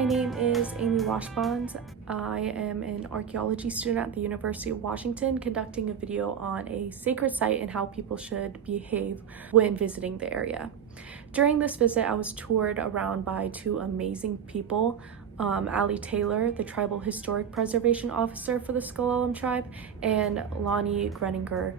my name is Amy Washbond. I am an archaeology student at the University of Washington conducting a video on a sacred site and how people should behave when visiting the area. During this visit, I was toured around by two amazing people, Allie, the Tribal Historic Preservation Officer for the S'Klallam Tribe, and Loni, Greninger,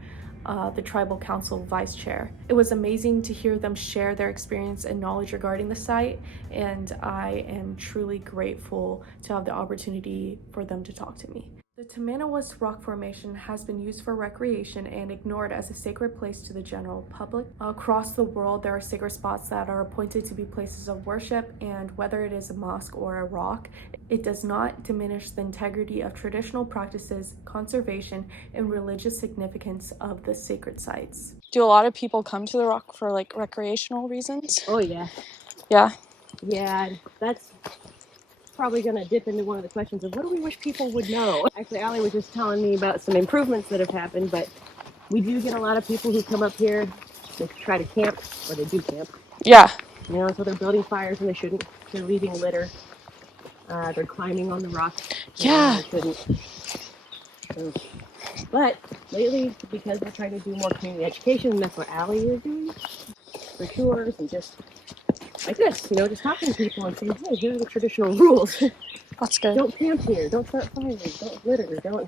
the Tribal Council Vice Chair. It was amazing to hear them share their experience and knowledge regarding the site, and I am truly grateful to have the opportunity for them to talk to me. The Tamanowas Rock Formation has been used for recreation and ignored as a sacred place to the general public. Across the world, there are sacred spots that are appointed to be places of worship, and whether it is a mosque or a rock, it does not diminish the integrity of traditional practices, conservation, and religious significance of the sacred sites. Do a lot of people come to the rock for like recreational reasons? Oh yeah. Yeah. Yeah, that's probably going to dip into one of the questions of what do we wish people would know. Actually, Allie was just telling me about some improvements that have happened, but we do get a lot of people who come up here to try to camp, or they do camp. Yeah. You know, so they're building fires when they shouldn't. They're leaving litter. They're climbing on the rock. Yeah. They shouldn't. So, but lately, because we're trying to do more community education, and that's what Allie is doing, for tours and just like this, you know, just talking to people and saying, hey, here are the traditional rules. That's good. Don't camp here. Don't start fires. Don't litter.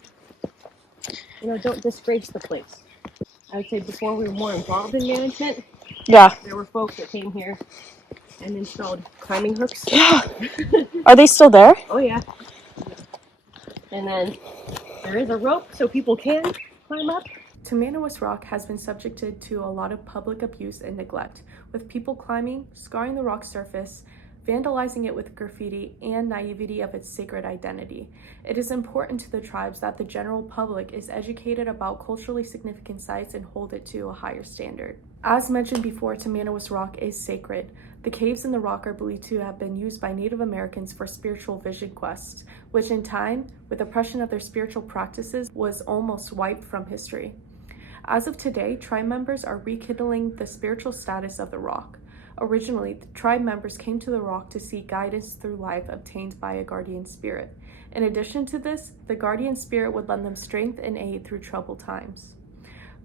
Don't disgrace the place. I would say before we were more involved in management, Yeah. there were folks that came here and installed climbing hooks. Yeah. Are they still there? Oh, yeah. And then there is a rope so people can climb up. Tamanowas Rock has been subjected to a lot of public abuse and neglect, with people climbing, scarring the rock surface, vandalizing it with graffiti, and naivety of its sacred identity. It is important to the tribes that the general public is educated about culturally significant sites and hold it to a higher standard. As mentioned before, Tamanowas Rock is sacred. The caves in the rock are believed to have been used by Native Americans for spiritual vision quests, which in time, with oppression of their spiritual practices, was almost wiped from history. As of today, tribe members are rekindling the spiritual status of the rock. Originally, the tribe members came to the rock to seek guidance through life obtained by a guardian spirit. In addition to this, the guardian spirit would lend them strength and aid through troubled times.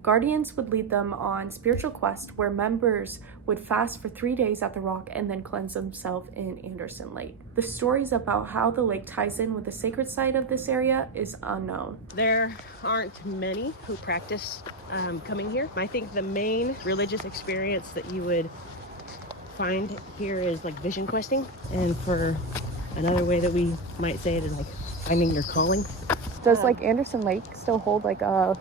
Guardians would lead them on spiritual quests where members would fast for 3 days at the rock and then cleanse themselves in Anderson Lake. The stories about how the lake ties in with the sacred site of this area is unknown. There aren't many who practice coming here. I think the main religious experience that you would find here is like vision questing, and for another way that we might say it is like finding your calling. Does like Anderson Lake still hold like a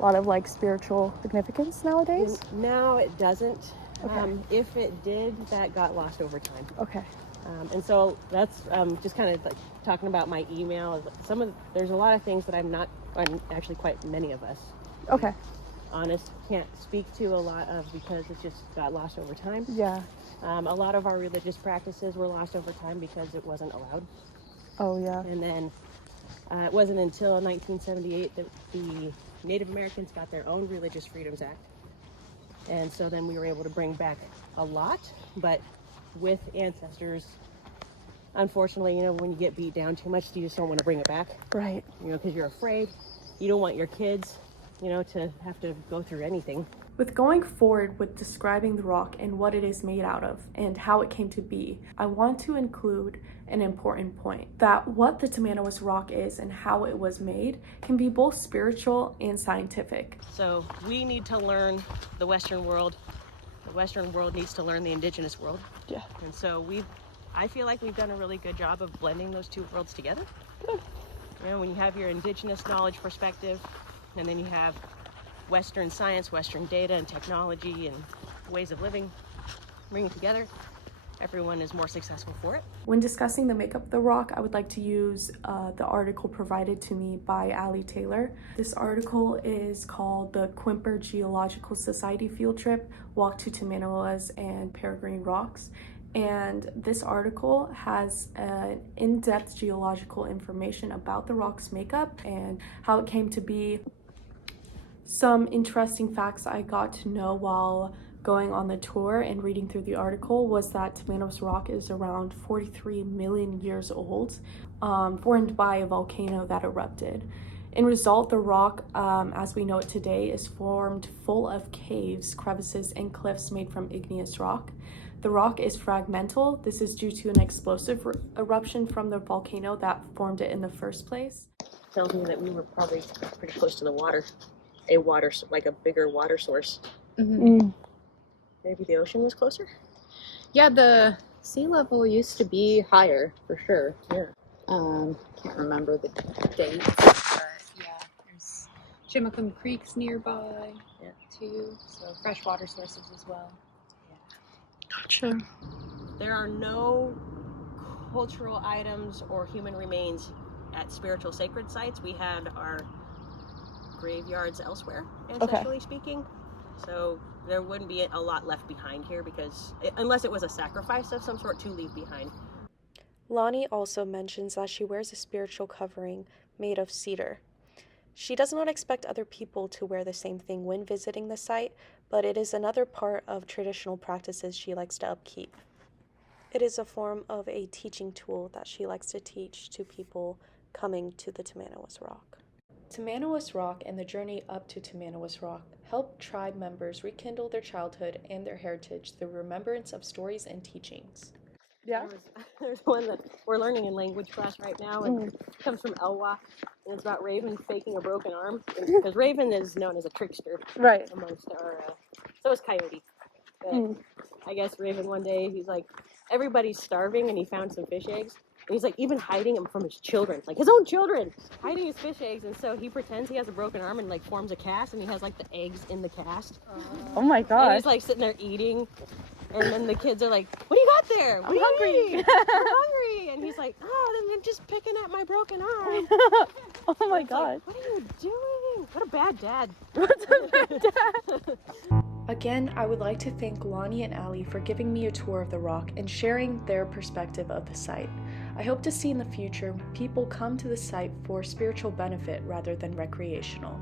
lot of like spiritual significance nowadays? Now it doesn't. Okay. If it did, that got lost over time. Okay. And so that's just kind of like talking about my email. There's a lot of things that I'm actually quite many of us. Okay. Honest, can't speak to a lot of because it just got lost over time. Yeah. A lot of our religious practices were lost over time because it wasn't allowed. Oh yeah. And then it wasn't until 1978 that the Native Americans got their own Religious Freedoms Act. And so then we were able to bring back a lot, but with ancestors, unfortunately, when you get beat down too much, you just don't want to bring it back. Right. Because you're afraid. You don't want your kids, to have to go through anything. With going forward with describing the rock and what it is made out of and how it came to be, I want to include an important point that what the Tamanowas Rock is and how it was made can be both spiritual and scientific. So we need to learn the Western world. The Western world needs to learn the Indigenous world. Yeah. And so I feel like we've done a really good job of blending those two worlds together. Good. When you have your Indigenous knowledge perspective, and then you have Western science, Western data and technology and ways of living, bring it together, everyone is more successful for it. When discussing the makeup of the rock, I would like to use the article provided to me by Allie. This article is called The Quimper Geological Society Field Trip, Walk to Tamanowas and Peregrine Rocks. And this article has in-depth geological information about the rock's makeup and how it came to be. Some interesting facts I got to know while going on the tour and reading through the article was that Tamanowas Rock is around 43 million years old, formed by a volcano that erupted. In result, the rock, as we know it today, is formed full of caves, crevices, and cliffs made from igneous rock. The rock is fragmental. This is due to an explosive eruption from the volcano that formed it in the first place. Tells me that we were probably pretty close to the water, like a bigger water source. Maybe the ocean was closer? Yeah, the sea level used to be higher, for sure. Yeah. Can't remember the dates, but yeah, there's Jamestown Creek's nearby, too, so freshwater sources as well. Gotcha. There are no cultural items or human remains at spiritual sacred sites. We had our graveyards elsewhere, ancestrally speaking. So there wouldn't be a lot left behind here unless it was a sacrifice of some sort to leave behind. Loni also mentions that she wears a spiritual covering made of cedar. She does not expect other people to wear the same thing when visiting the site, but it is another part of traditional practices she likes to upkeep. It is a form of a teaching tool that she likes to teach to people coming to the Tamanowas Rock. Tamanowas Rock and the journey up to Tamanowas Rock help tribe members rekindle their childhood and their heritage through remembrance of stories and teachings. Yeah. There's one that we're learning in language class right now, and it comes from Elwha, and it's about Raven faking a broken arm, because Raven is known as a trickster amongst our, so is Coyote. But I guess Raven one day, he's like, everybody's starving, and he found some fish eggs, and he's like even hiding them from his children, like his own children, hiding his fish eggs, and so he pretends he has a broken arm and like forms a cast, and he has like the eggs in the cast. Oh my god. And he's like sitting there eating. And then the kids are like, what do you got there? What I'm hungry. I'm hungry. And he's like, oh, then I'm just picking at my broken arm. Oh my It's god. like, what are you doing? What a bad dad. What's a bad dad? Again, I would like to thank Loni and Allie for giving me a tour of the rock and sharing their perspective of the site. I hope to see in the future people come to the site for spiritual benefit rather than recreational.